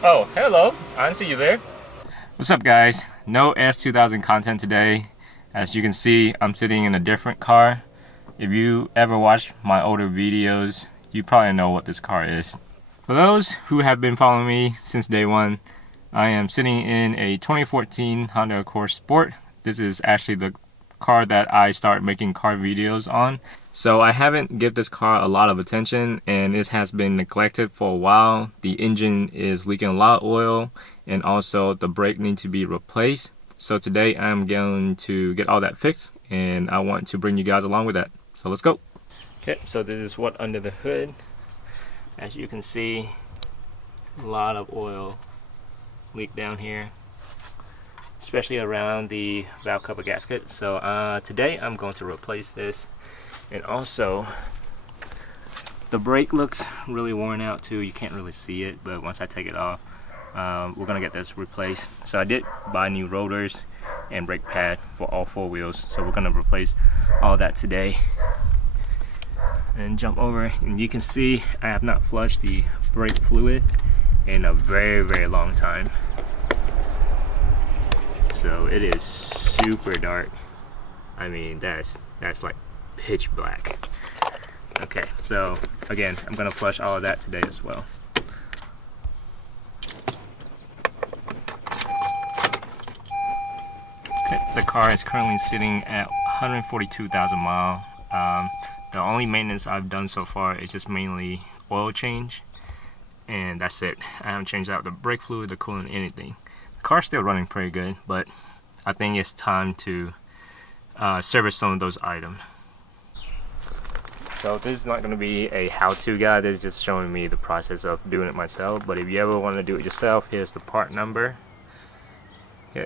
Oh, hello. I didn't see you there. What's up, guys? No S2000 content today. As you can see, I'm sitting in a different car. If you ever watched my older videos, you probably know what this car is. For those who have been following me since day one, I am sitting in a 2014 Honda Accord Sport. This is actually the car that I started making car videos on. So I haven't given this car a lot of attention, and it has been neglected for a while. The engine is leaking a lot of oil, and also the brake needs to be replaced. So today I'm going to get all that fixed, and I want to bring you guys along with that. So let's go. Okay, so this is what under the hood. As you can see, a lot of oil leaked down here, especially around the valve cover gasket. So today I'm going to replace this. And also, the brake looks really worn out too. You can't really see it, but once I take it off, we're gonna get this replaced. So I did buy new rotors and brake pad for all four wheels. So we're gonna replace all that today. And jump over, and you can see I have not flushed the brake fluid in a very, very long time. So it is super dark. I mean, that's like pitch black. Okay, so again, I'm gonna flush all of that today as well. Okay, the car is currently sitting at 142,000 miles. The only maintenance I've done so far is just mainly oil change, and that's it. I haven't changed out the brake fluid, the coolant, anything. The car's still running pretty good, but I think it's time to service some of those items. So this is not going to be a how-to guide. This is just showing me the process of doing it myself. But if you ever want to do it yourself, here's the part number. Yeah.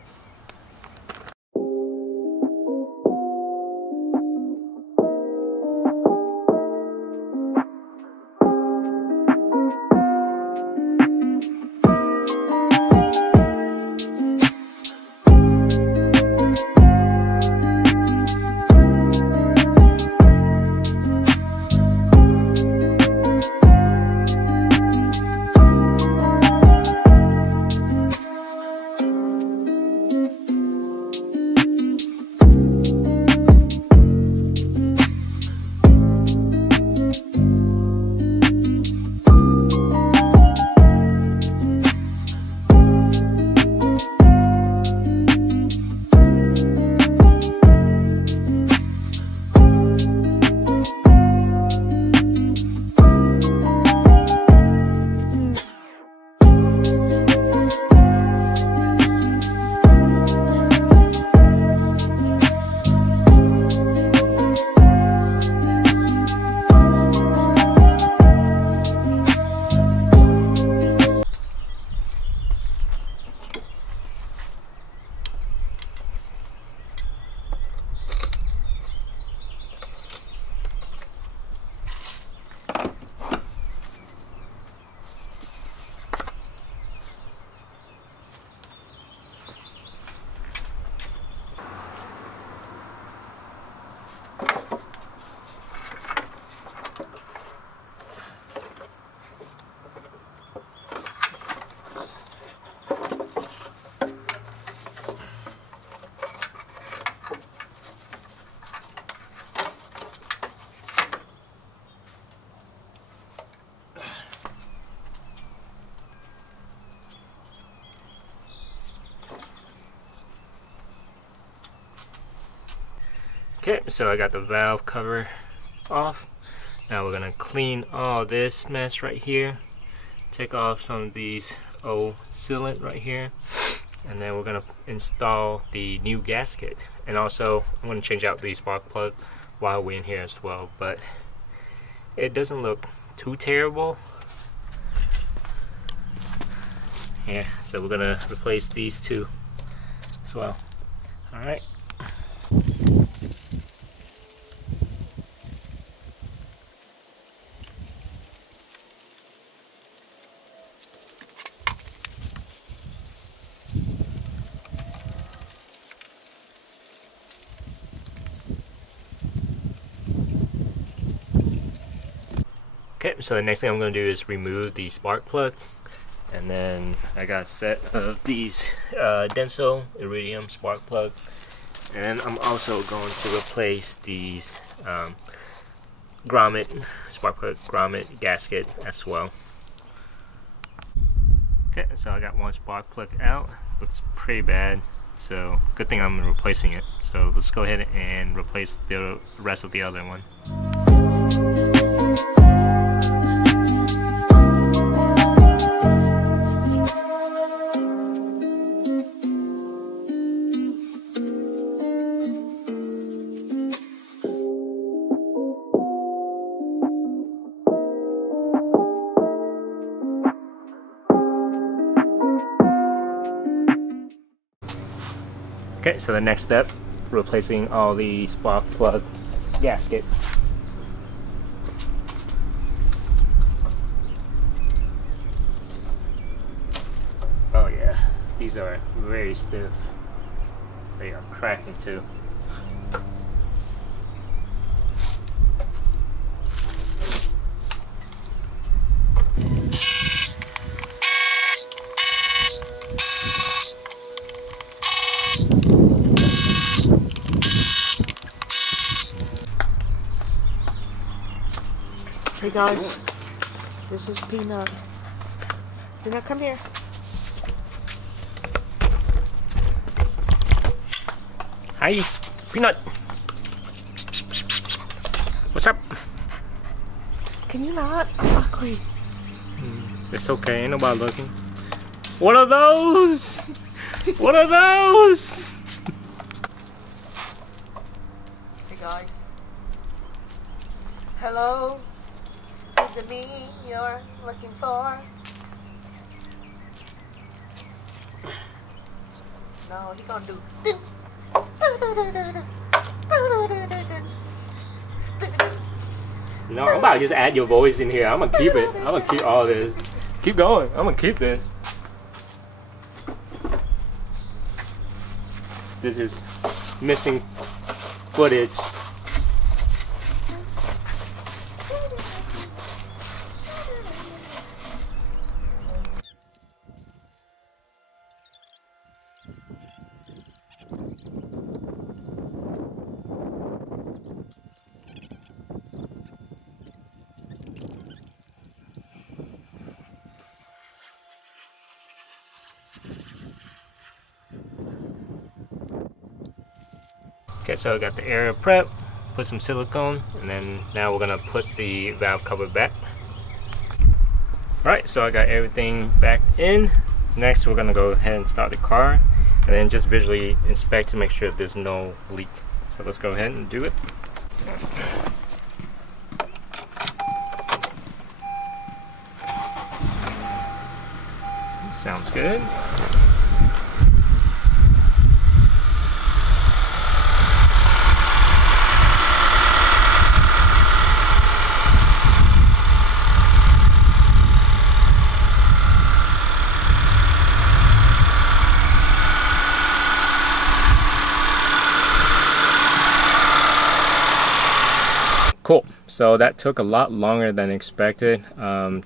Okay, so I got the valve cover off. Now we're gonna clean all this mess right here. Take off some of these old sealant right here. And then we're gonna install the new gasket. And also, I'm gonna change out the spark plug while we're in here as well. But it doesn't look too terrible. Yeah, so we're gonna replace these two as well. Alright. Okay, so the next thing I'm going to do is remove the spark plugs. And then I got a set of these Denso Iridium spark plug. And I'm also going to replace these grommet, spark plug grommet gasket as well. Okay, so I got one spark plug out. Looks pretty bad, so good thing I'm replacing it. So let's go ahead and replace the rest of the other one. Okay, so the next step, replacing all the spark plug gasket. Oh yeah, these are very stiff. They are cracking too. Hey guys, this is Peanut. Peanut, come here. Hi, Peanut. What's up? Can you not? I'm ugly. It's okay, ain't nobody looking. What are those? What are those? Hey guys. Hello? Is it me you're looking for? No, he gonna do. No, I'm about to just add your voice in here. I'm gonna keep it. I'm gonna keep all this. Keep going. I'm gonna keep this. This is missing footage. Okay, so I got the area prep, put some silicone, and then now we're gonna put the valve cover back. Alright, so I got everything back in. Next we're gonna go ahead and start the car, and then just visually inspect to make sure there's no leak. So let's go ahead and do it. Sounds good. Cool. So that took a lot longer than expected,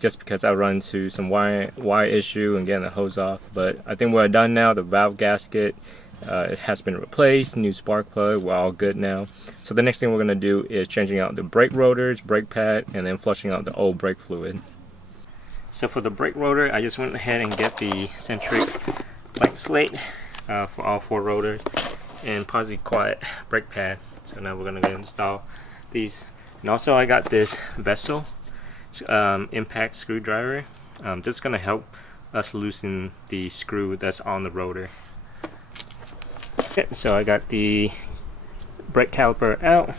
just because I run into some wire issue and getting the hose off. But I think we're done now. The valve gasket it has been replaced, new spark plug, we're all good now. So the next thing we're going to do is changing out the brake rotors, brake pad, and then flushing out the old brake fluid. So for the brake rotor, I just went ahead and get the centric blank slate for all 4 rotors and positive quiet brake pad. So now we're going to go install these. And also I got this Vessel impact screwdriver. This is going to help us loosen the screw that's on the rotor. Okay, so I got the brake caliper out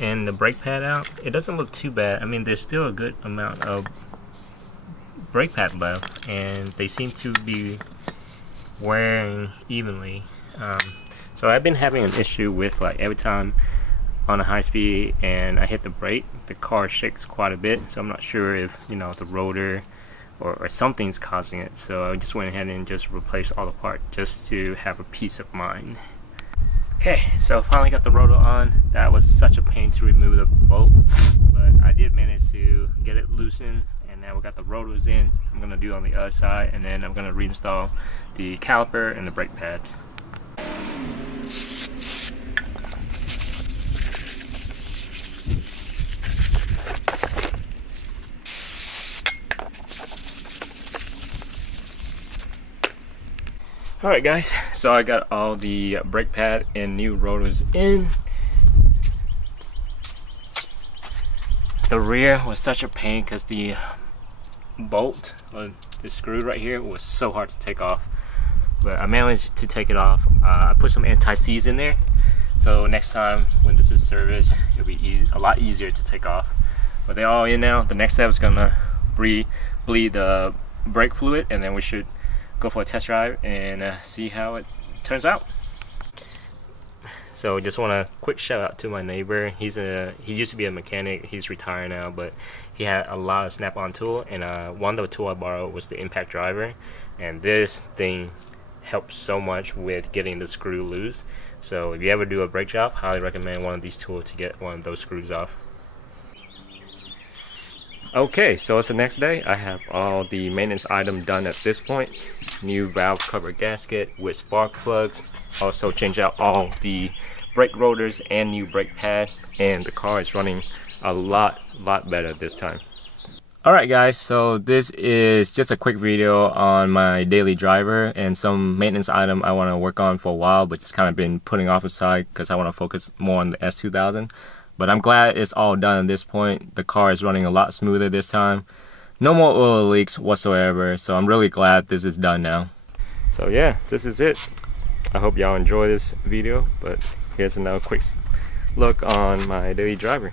and the brake pad out. It doesn't look too bad. I mean, there's still a good amount of brake pad left, and they seem to be wearing evenly. So I've been having an issue with, like, every time on a high speed and I hit the brake, the car shakes quite a bit. So I'm not sure if, you know, the rotor or something's causing it. So I just went ahead and just replaced all the parts just to have a peace of mind. Okay, so finally got the rotor on. That was such a pain to remove the bolt, but I did manage to get it loosened, and now we got the rotors in. I'm gonna do on the other side, and then I'm gonna reinstall the caliper and the brake pads. Alright guys, so I got all the brake pad and new rotors in. The rear was such a pain because the bolt, or the screw right here, was so hard to take off. But I managed to take it off. I put some anti-seize in there, so next time when this is serviced, it'll be a lot easier to take off. But they're all in now. The next step is gonna bleed the brake fluid, and then we should go for a test drive and see how it turns out. So just want a quick shout out to my neighbor. He used to be a mechanic. He's retired now, but he had a lot of snap-on tool, and one of the tool I borrowed was the impact driver, and this thing helps so much with getting the screw loose. So if you ever do a brake job, highly recommend one of these tools to get one of those screws off. Okay, so it's the next day. I have all the maintenance item done at this point. New valve cover gasket with spark plugs. Also change out all the brake rotors and new brake pad, and the car is running a lot better this time. Alright guys, so this is just a quick video on my daily driver and some maintenance item I want to work on for a while, but just kind of been putting off aside because I want to focus more on the S2000. But I'm glad it's all done at this point. The car is running a lot smoother this time. No more oil leaks whatsoever, so I'm really glad this is done now. So yeah, this is it. I hope y'all enjoy this video, but here's another quick look on my daily driver.